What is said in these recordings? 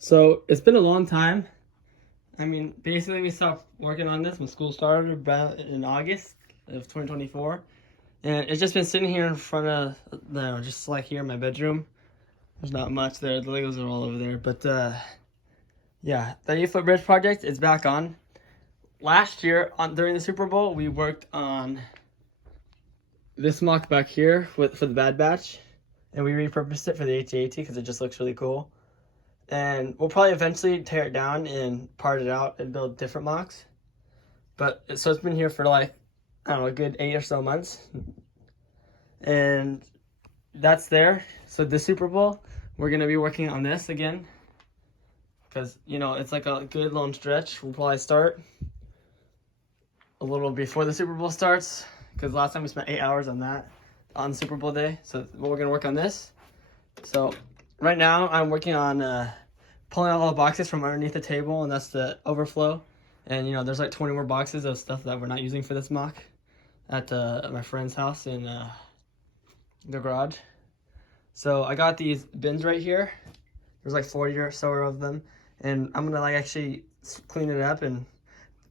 So it's been a long time. I mean, basically we stopped working on this when school started about in August of 2024. And it's just been sitting here in front of, just like here in my bedroom. There's not much there. The Legos are all over there. But yeah, the 8-foot bridge project is back on. Last year, during the Super Bowl, we worked on this MOC back here for the Bad Batch. And we repurposed it for the HAT because it just looks really cool. And we'll probably eventually tear it down and part it out and build different MOCs. So it's been here for like, I don't know, a good 8 or so months. And that's there. So the Super Bowl, we're going to be working on this again. Because, it's like a good long stretch. We'll probably start a little before the Super Bowl starts. Because last time we spent 8 hours on that on Super Bowl day. So we're going to work on this. So right now, I'm working on pulling out all the boxes from underneath the table, and that's the overflow. And, there's like 20 more boxes of stuff that we're not using for this MOC at my friend's house in the garage. So I got these bins right here. There's like 40 or so of them. And I'm going to actually clean it up and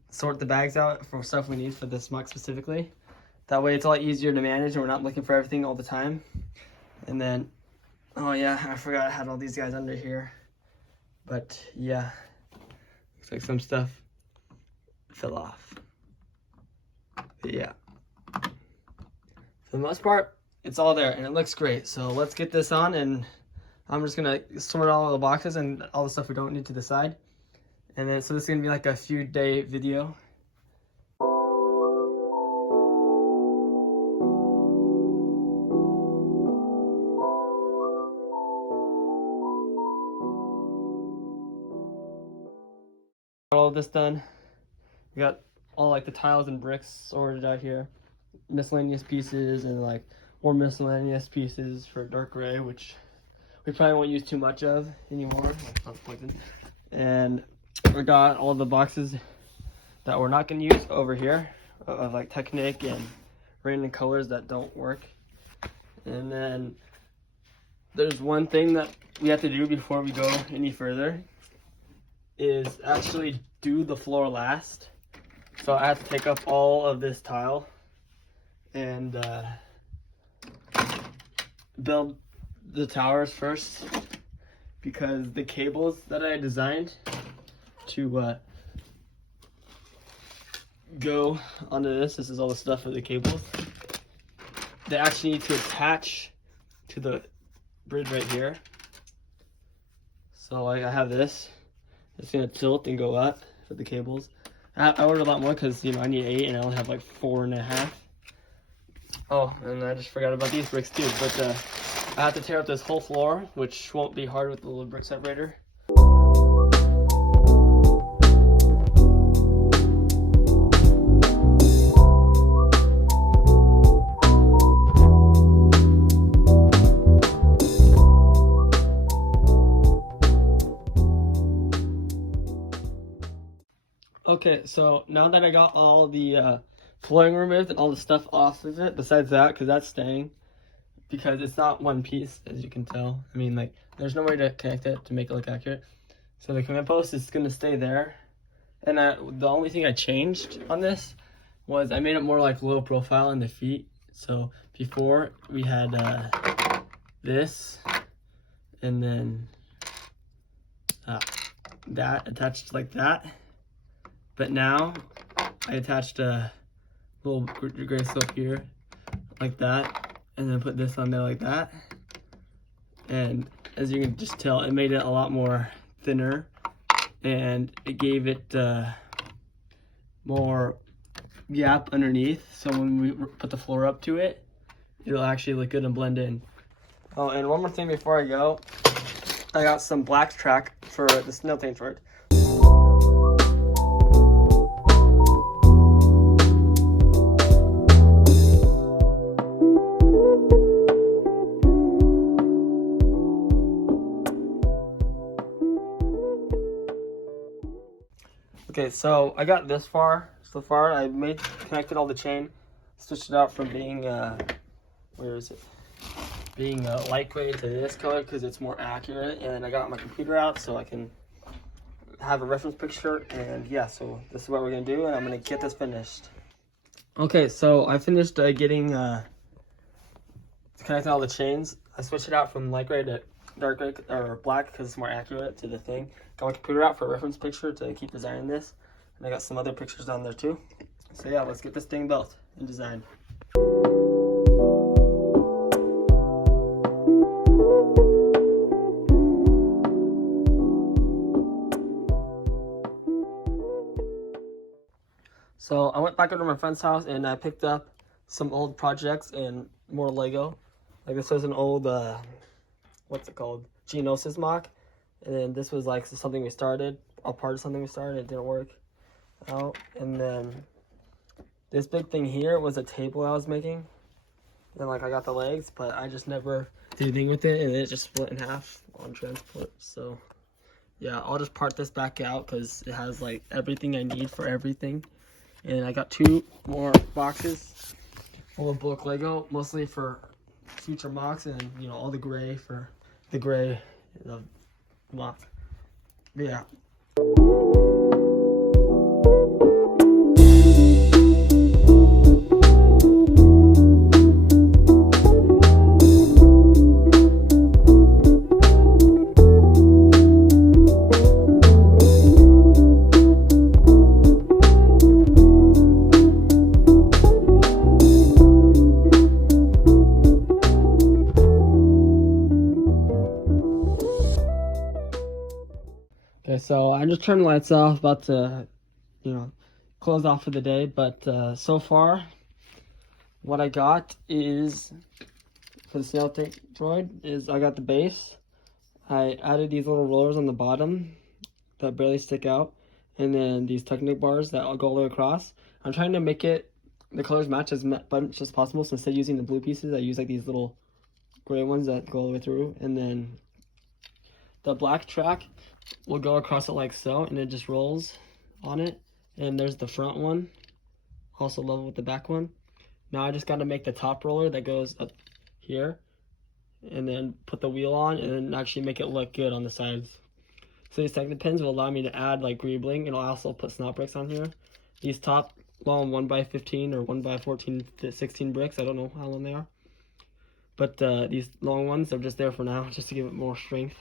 sort the bags out for stuff we need for this MOC specifically. That way it's a lot easier to manage and we're not looking for everything all the time. And then, oh yeah, I forgot I had all these guys under here. But yeah, looks like some stuff fell off. But yeah, for the most part, it's all there and it looks great. So let's get this on, and I'm just gonna sort all the boxes and all the stuff we don't need to the side. And then, so this is gonna be like a few day video. All of this done. We got all like the tiles and bricks sorted out here, miscellaneous pieces, and like more miscellaneous pieces for dark gray, which we probably won't use too much of anymore. And we got all the boxes that we're not going to use over here of like Technic and random colors that don't work. And then there's one thing that we have to do before we go any further, is actually do the floor last. So I have to take up all of this tile and build the towers first, because the cables that I designed to go onto this is all the stuff for the cables. They actually need to attach to the bridge right here. So I have this. It's gonna tilt and go up for the cables. I ordered a lot more because I need 8 and I only have like 4.5. Oh, and I just forgot about these bricks too. But I have to tear up this whole floor, which won't be hard with the little brick separator. Okay, so now that I got all the flooring removed and all the stuff off of it, besides that, because that's staying, because it's not one piece, as you can tell. I mean, like, there's no way to connect it to make it look accurate. So the command post is going to stay there. And the only thing I changed on this was I made it more like low profile in the feet. So before we had this, and then that attached like that. But now I attached a little gray slope here like that, and then put this on there like that. And as you can just tell, it made it a lot more thinner, and it gave it more gap underneath. So when we put the floor up to it, it'll actually look good and blend in. Oh, and one more thing before I go, I got some black track for the Snail paint for it. Okay, so I got this far. So far, I connected all the chain, switched it out from being, where is it? being lightweight to this color because it's more accurate. And I got my computer out so I can have a reference picture. And yeah, so this is what we're gonna do, and I'm gonna get this finished. Okay, so I finished getting connecting all the chains. I switched it out from light gray to dark gray or black because it's more accurate to the thing. Got my computer out for a reference picture to keep designing this, and I got some other pictures down there too. So yeah, let's get this thing built and designed. So I went back over to my friend's house and I picked up some old projects and more Lego. Like this was an old, what's it called? Geonosis MOC. And then this was like something we started, a part of something we started, it didn't work out. And then this big thing here was a table I was making. And like I got the legs, but I just never did anything with it and it just split in half on transport. So yeah, I'll just part this back out because it has like everything I need for everything. And I got 2 more boxes full of bulk Lego, mostly for future MOCs, and you know, all the gray for the gray MOC. But yeah. Okay, so I just turned the lights off, about to, you know, close off for the day. But so far, what I got is, for the Snail droid, is I got the base. I added these little rollers on the bottom that barely stick out. And then these Technic bars that all go all the way across. I'm trying to make it, the colors match as much as possible. So instead of using the blue pieces, I use like these little gray ones that go all the way through. And then the black track will go across it like so, and it just rolls on it. And there's the front one, also level with the back one. Now I just got to make the top roller that goes up here, and then put the wheel on, and then actually make it look good on the sides. So these Technic pins will allow me to add like greebling, and I'll also put snot bricks on here. These top long 1x15 or 1x14 to 16 bricks, I don't know how long they are. But these long ones are just there for now, just to give it more strength.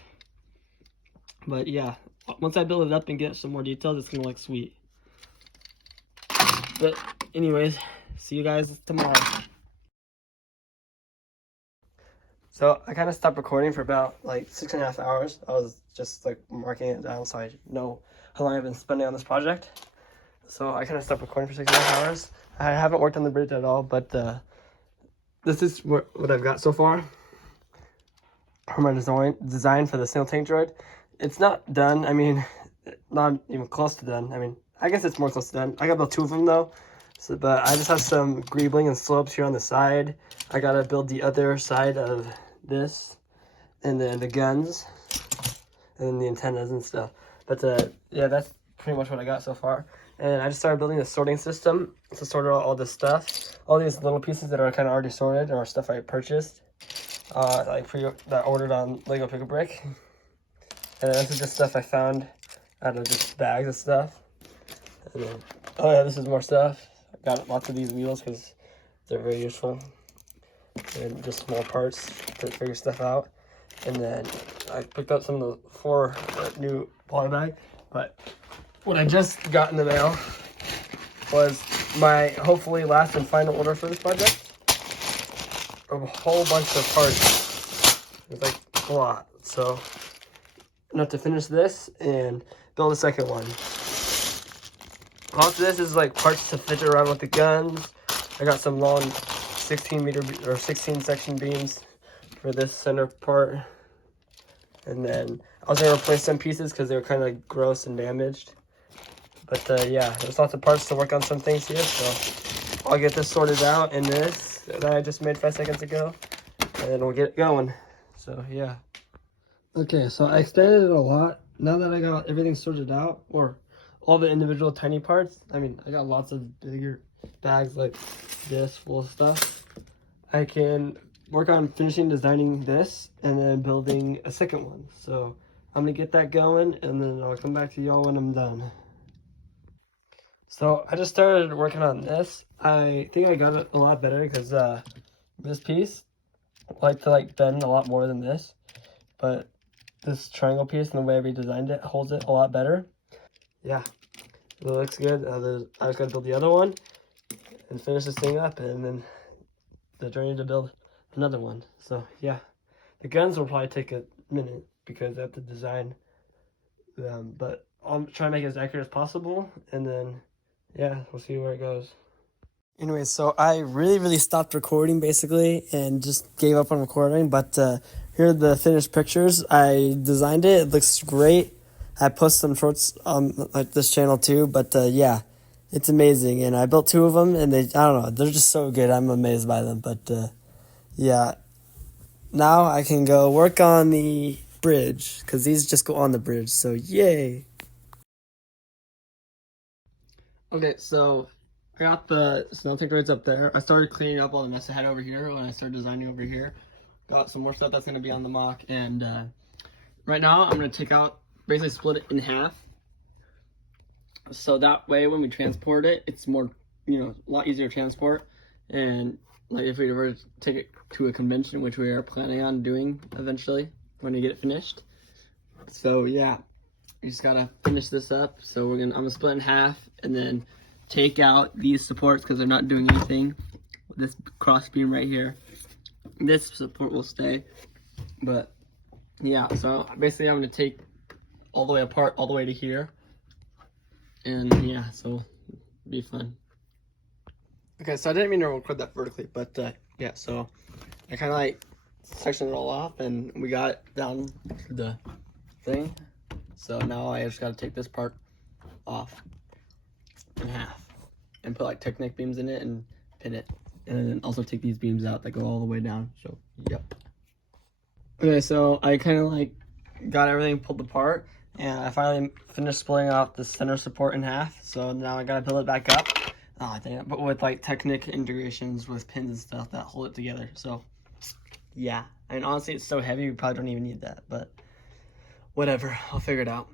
But yeah, once I build it up and get some more details, it's gonna look sweet. But anyways, see you guys tomorrow. So I kind of stopped recording for about like 6.5 hours. I was just like marking it down so I know how long I've been spending on this project. So I kind of stopped recording for 6.5 hours. I haven't worked on the bridge at all, but this is what I've got so far for my design for the Snail tank droid. It's not done. I mean, not even close to done. I mean, I guess it's more close to done. I got build 2 of them though. So, but I just have some greebling and slopes here on the side. I gotta build the other side of this, and then the guns, and then the antennas and stuff. But yeah, that's pretty much what I got so far. And I just started building a sorting system to sort out all this stuff. All these little pieces that are kind of already sorted or stuff I purchased, like that I ordered on Lego Pick a Brick. And this is just stuff I found out of just bags of stuff. And then, oh yeah, this is more stuff. I got lots of these wheels because they're very useful. And just small parts to figure stuff out. And then I picked up some of the 4 new poly bag. But what I just got in the mail was my hopefully last and final order for this project. A whole bunch of parts. It's like a lot. So enough to finish this and build a second one. Also, this is like parts to fit around with the guns. I got some long 16 section beams for this center part. And then I was gonna replace some pieces because they were kind of gross and damaged. But yeah, there's lots of parts to work on some things here. So I'll get this sorted out in this that I just made 5 seconds ago. And then we'll get going. So yeah. Okay, so I extended it a lot. Now that I got everything sorted out, or all the individual tiny parts, I mean, I got lots of bigger bags like this full of stuff. I can work on finishing designing this and then building a second one. So I'm gonna get that going and then I'll come back to y'all when I'm done. So I just started working on this. I think I got it a lot better because this piece I like to bend a lot more than this, but this triangle piece and the way we designed it holds it a lot better. Yeah, it looks good. I just gotta build the other one and finish this thing up, and then the journey to build another one. So yeah, the guns will probably take a minute because I have to design them, but I'll try to make it as accurate as possible, and then yeah, we'll see where it goes. Anyway, so I really stopped recording basically and just gave up on recording, but here are the finished pictures. I designed it. It looks great. I post some shorts on this channel too, but yeah, it's amazing. And I built 2 of them, and I don't know, they're just so good. I'm amazed by them, but yeah. Now I can go work on the bridge because these just go on the bridge, so yay. Okay, so I got the Snail droids up there. I started cleaning up all the mess I had over here when I started designing over here. Got some more stuff that's going to be on the MOC, and right now I'm going to take out, basically split it in half. So that way when we transport it, it's more, a lot easier to transport. And like if we were to take it to a convention, which we are planning on doing eventually when we get it finished. So yeah, we just gotta finish this up. So I'm gonna split in half and then take out these supports because they're not doing anything. This cross beam right here, this support will stay. But yeah, so basically I'm gonna take all the way apart, all the way to here. And yeah, so it'll be fun. Okay, so I didn't mean to record that vertically, but yeah, so I kind of sectioned it all off and we got it down to the thing. So now I just got to take this part off in half and put Technic beams in it and pin it. And then also take these beams out that go all the way down. So, yep. Okay, so I kind of got everything pulled apart and I finally finished splitting off the center support in half. So now I got to build it back up. Oh, damn. But with Technic integrations with pins and stuff that hold it together. So, yeah. I mean, honestly, it's so heavy, we probably don't even need that. But, whatever. I'll figure it out.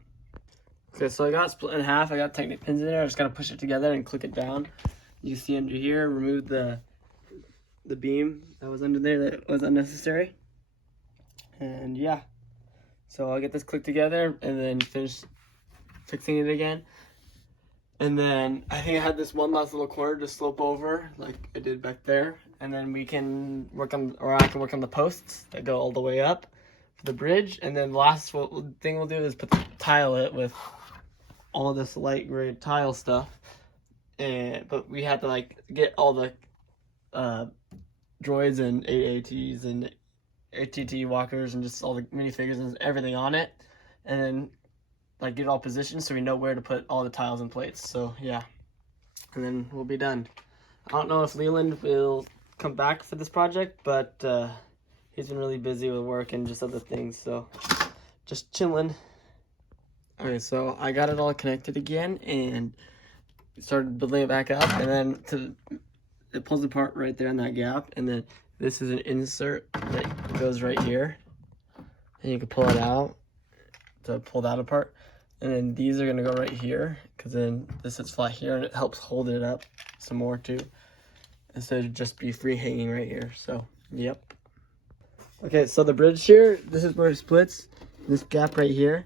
Okay, so I got it split in half. I got Technic pins in there. I just got to push it together and click it down. You see under here, remove the beam that was under there that was unnecessary. And, yeah. So I'll get this clicked together and then finish fixing it again. And then I think I had this one last little corner to slope over like I did back there. And then we can work on, or I can work on the posts that go all the way up for the bridge. And then the last thing we'll do is tile it with all of this light gray tile stuff. But we had to get all the droids and AATs and ATT walkers and just all the minifigures and everything on it. And then get it all positioned so we know where to put all the tiles and plates. So yeah, and then we'll be done. I don't know if Leland will come back for this project, but he's been really busy with work and just other things, so just chilling. Okay, so I got it all connected again and started building it back up, and then it pulls apart right there in that gap, and then this is an insert that goes right here, and you can pull it out to pull that apart. And then these are gonna go right here, because then this sits flat here and it helps hold it up some more too, instead of just be free hanging right here. So, yep. Okay, so the bridge here, this is where it splits, this gap right here.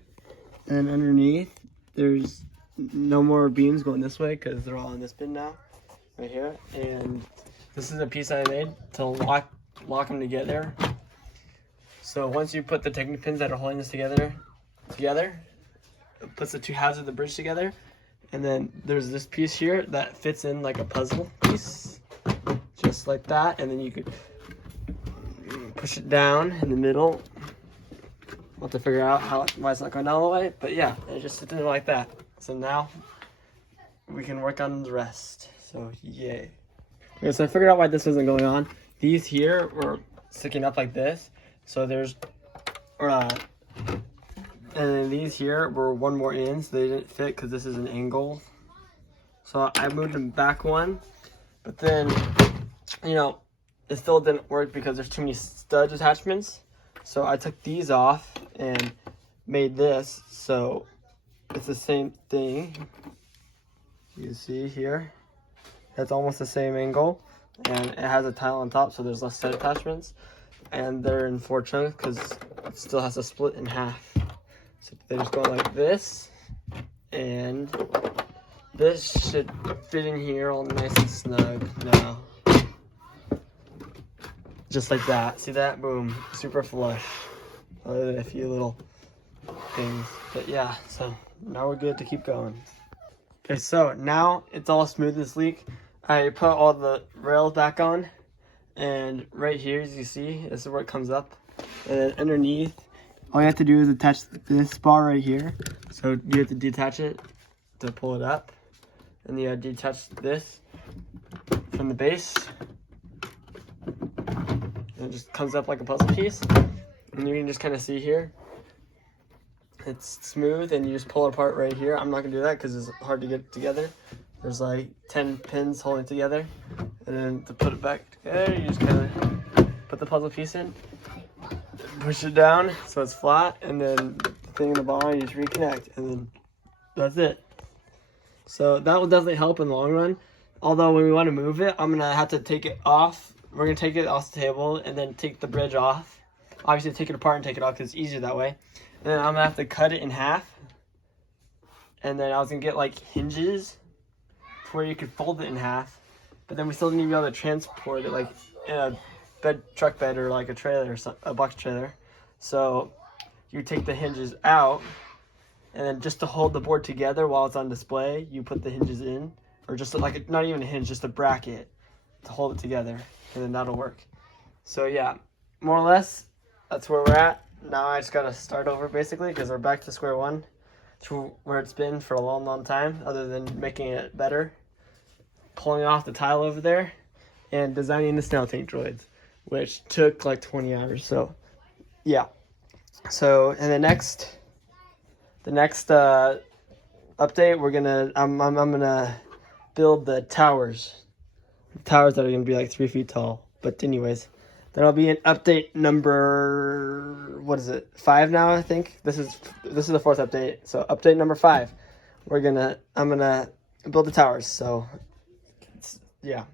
And underneath, there's no more beams going this way because they're all in this bin now, right here. And this is a piece I made to lock them together. So once you put the Technic pins that are holding this together, it puts the 2 halves of the bridge together, and then there's this piece here that fits in like a puzzle piece, just like that, and then you could push it down in the middle. We'll have to figure out why it's not going down all the way, but yeah, it just sits in there like that. So now we can work on the rest. So yay. Okay, so I figured out why this wasn't going on. These here were sticking up like this, so there's and then these here were one more in, so they didn't fit because this is an angle. So I moved them back one, but then, it still didn't work because there's too many stud attachments. So I took these off and made this, so it's the same thing. You see here, it's almost the same angle, and it has a tile on top, so there's less stud attachments, and they're in 4 chunks because it still has to split in half. So they just go like this, and this should fit in here all nice and snug now. Just like that. See that? Boom. Super flush. Other than a few little things. But yeah, so now we're good to keep going. Okay, so now it's all smooth as leak. I put all the rails back on. And right here, as you see, this is where it comes up. And then underneath, all you have to do is attach this bar right here. So you have to detach it to pull it up. And you have to detach this from the base. It just comes up like a puzzle piece, and you can just kind of see here it's smooth, and you just pull it apart right here. I'm not gonna do that because it's hard to get together. There's like 10 pins holding it together, and then to put it back together, you just kind of put the puzzle piece in, push it down so it's flat, and then the thing in the bottom you just reconnect, and then that's it. So that will definitely help in the long run. Although when we want to move it, I'm gonna have to take it off. We're going to take it off the table and then take the bridge off. Obviously, take it apart and take it off because it's easier that way. And then I'm going to have to cut it in half. And then I was going to get like hinges where you could fold it in half. But then we still need to be able to transport it like in a truck bed or like a trailer or a box trailer. So you take the hinges out. And then just to hold the board together while it's on display, you put the hinges in. Or just like, not even a hinge, just a bracket to hold it together. And then that'll work. So yeah, more or less, that's where we're at. Now I just gotta start over basically because we're back to square one, to where it's been for a long, long time, other than making it better, pulling off the tile over there, and designing the Snail tank droids, which took like 20 hours. So yeah. So in the next update, I'm gonna build the towers. Towers that are going to be like 3 feet tall. But anyways, that'll be an update number, what is it, 5 now, I think. This is the 4th update. So update number 5. I'm gonna build the towers. So yeah.